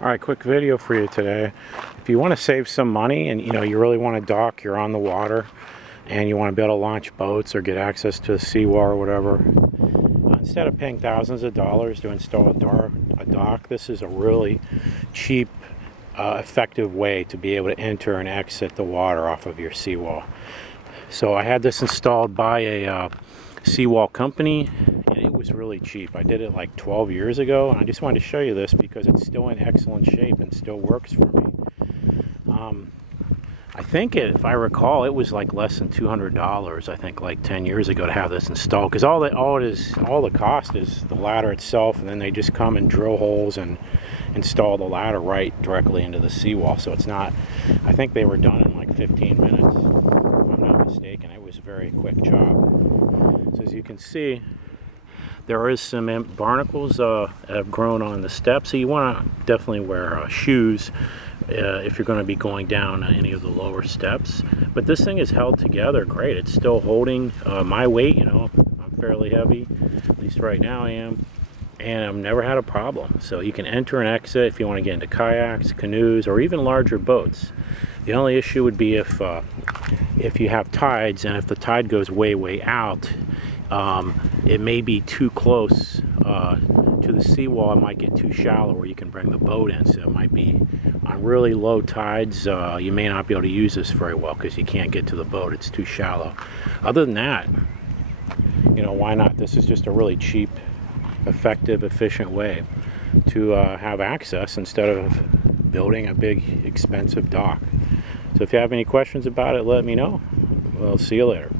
All right, quick video for you today. If you want to save some money and you really want to dock, you're on the water and you want to be able to launch boats or get access to a seawall or whatever, instead of paying thousands of dollars to install a dock, this is a really cheap, effective way to be able to enter and exit the water off of your seawall. So I had this installed by a seawall company, and it was really cheap. I did it like 12 years ago, and I just wanted to show you this because it's still in excellent shape and still works for me. I think if I recall, it was like less than $200. I think like 10 years ago to have this installed, because all the cost is the ladder itself, and then they just come and drill holes and install the ladder right directly into the seawall. So it's not. I think they were done in like 15 minutes, if I'm not mistaken. It was a very quick job. So as you can see, there is some barnacles have grown on the steps, so you want to definitely wear shoes if you're going to be going down any of the lower steps. But this thing is held together great. It's still holding my weight. I'm fairly heavy, at least right now I am, and I've never had a problem. So you can enter and exit if you want to get into kayaks, canoes, or even larger boats. The only issue would be if you have tides, and if the tide goes way out, it may be too close to the seawall. It might get too shallow where you can bring the boat in. So it might be on really low tides, you may not be able to use this very well because you can't get to the boat. It's too shallow. Other than that, why not? This is just a really cheap, effective, efficient way to have access instead of building a big, expensive dock. So if you have any questions about it, let me know. We'll see you later.